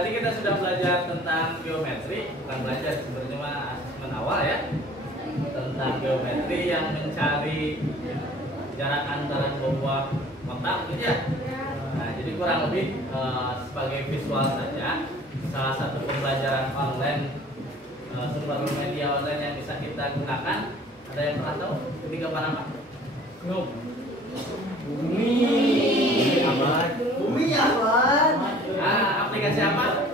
tadi kita sudah belajar tentang geometri, bukan belajar sebenarnya mah asesmen awal ya, tentang geometri yang mencari jarak antara dua buah kotak gitu ya. Nah, jadi kurang lebih sebagai visual saja, salah satu pembelajaran online, sumber media online yang bisa kita gunakan. Ada yang pernah tahu ini gambar apa? Bumi. Bumi ya, Wan. Ah, aplikasi apa?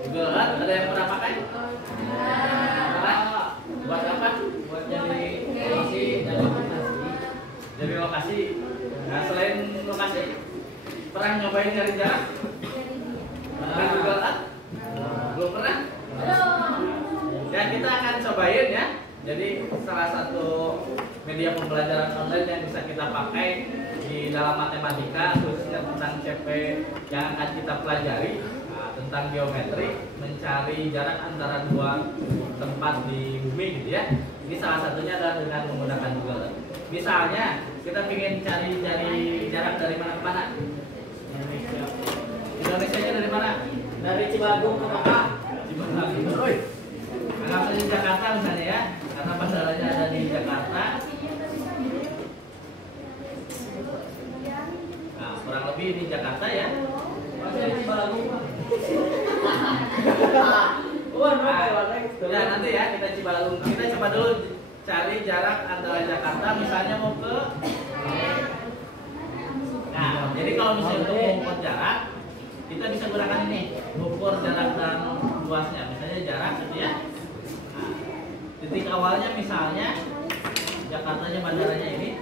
Google Earth. Ada yang pernah pakai? Buat apa? Buat jadi lokasi. Jadi lokasi. Nah, selain lokasi, pernah nyobain nyari jarak? Dengan Google Earth? Belum pernah? Ya, kita akan cobain ya. Jadi salah satu media pembelajaran online yang bisa kita pakai di dalam matematika, khususnya tentang CP yang akan kita pelajari, tentang geometri, mencari jarak antara dua tempat di bumi gitu ya. Ini salah satunya adalah dengan menggunakan Google Earth. Misalnya kita ingin cari jarak dari mana ke mana? Indonesia-nya dari mana? Dari Cibagung ke Mekah. Cibagung. Anggap saja Jakarta misalnya ya, karena bandaranya ada di Jakarta. Nah, kurang lebih di Jakarta ya. Ya nanti ya kita Cibalung. Kita coba dulu cari jarak antara Jakarta, misalnya mau ke. Nah, jadi kalau misalnya untuk mengukur jarak, kita bisa gunakan ini, ukur jarak dan luasnya. Misalnya jarak gitu ya. Nah, titik awalnya misalnya Jakartanya bandaranya ini,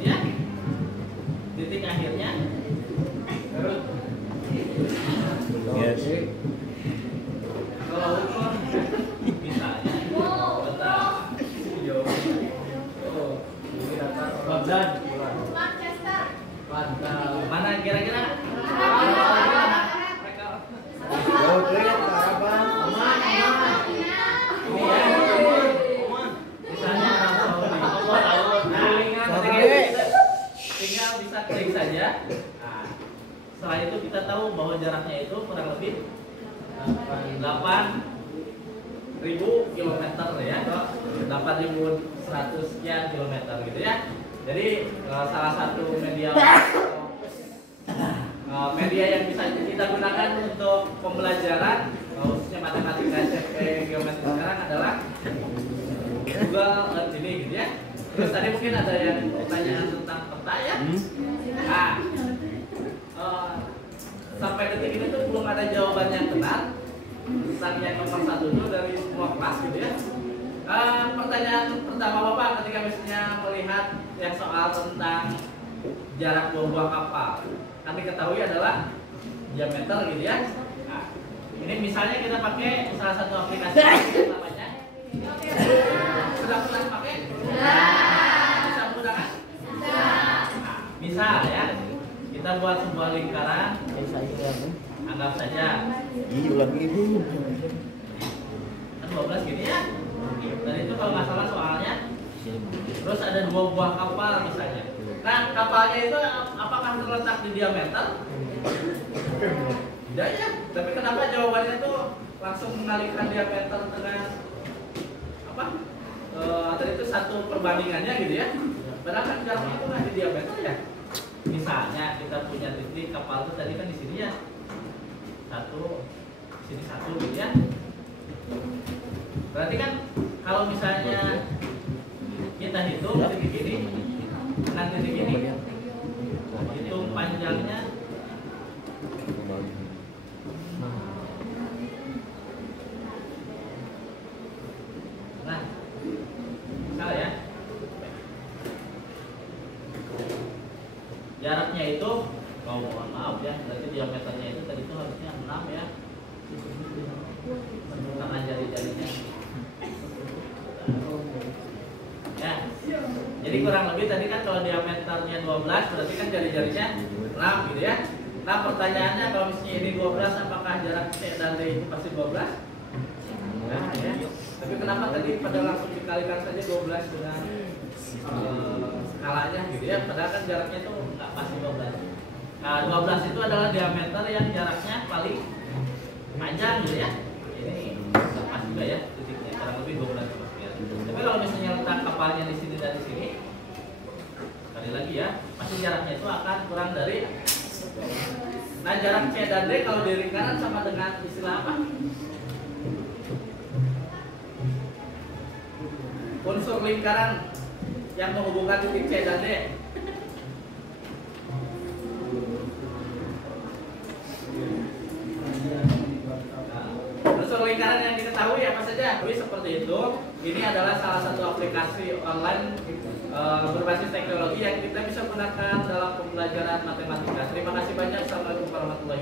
ya. Titik akhirnya. Yes. Kalau ukur misalnya, mana kira-kira? Tinggal bisa klik saja. Nah, setelah itu kita tahu bahwa jaraknya itu kurang lebih 8.000 km ya, 8.100 sekian kilometer gitu ya. Jadi salah satu media yang bisa kita gunakan untuk pembelajaran khususnya matematika CP geometri sekarang adalah Google Earth ini gitu ya. Terus tadi mungkin ada yang pertanyaan tentang peta ya. Nah, sampai detik ini tuh belum ada jawaban yang benar tentang yang nomor 1 dulu dari semua kelas gitu ya. Pertanyaan pertama Bapak ketika misalnya melihat yang soal tentang jarak dua buah kapal, kan diketahui adalah diameter gitu ya. Nah, ini misalnya kita pakai salah satu aplikasi namanya. Sudah pernah pakai? Bisa menggunakan? Nah, misal ya, kita buat sebuah lingkaran. Anggap saja. Ulang ibu. Kan 12 gini ya. Dan itu kalau nggak salah soalnya. Terus ada dua buah kapal misalnya. Nah, kapalnya itu apakah terletak di diameter? Tidak ya. Tapi kenapa jawabannya tuh langsung mengalihkan diameter dengan apa? Tadi itu satu perbandingannya gitu ya. Padahal kan jaraknya itu nggak di diameter ya. Misalnya kita punya titik kapal itu tadi kan di sini ya. Satu, sini satu gitu ya. Berarti kan kalau misalnya kita hitung titik ini dengan titik ini, hitung panjangnya nah, salah ya. Jaraknya itu, mohon maaf ya, berarti diameternya itu tadi itu harusnya 6 ya. Karena jari-jarinya. Ya. Jadi kurang lebih tadi kan kalau diameternya 12 berarti kan jari-jarinya 6 gitu ya. Nah, pertanyaannya kalau misalnya ini 12 apakah jarak C dan D itu pasti 12? Nah, ya. Tapi kenapa tadi pada langsung dikalikan saja 12 dengan skalanya gitu ya, padahal kan jaraknya itu nggak pasti 12. Nah, 12 itu adalah diameter yang jaraknya paling panjang gitu ya. Ini pas juga ya titiknya, kurang lebih 12 km. Tapi kalau misalnya letak kapalnya di sini dan di sini, sekali lagi ya, pasti jaraknya itu akan kurang dari. Nah, jarak C dan D kalau di lingkaran sama dengan istilah apa? Unsur lingkaran yang menghubungkan titik C dan D. Unsur lingkaran yang diketahui apa saja? Jadi seperti itu. Ini adalah salah satu aplikasi online berbasis teknologi yang kita bisa gunakan dalam pembelajaran matematika. Terima kasih banyak. Assalamualaikum warahmatullahi wabarakatuh.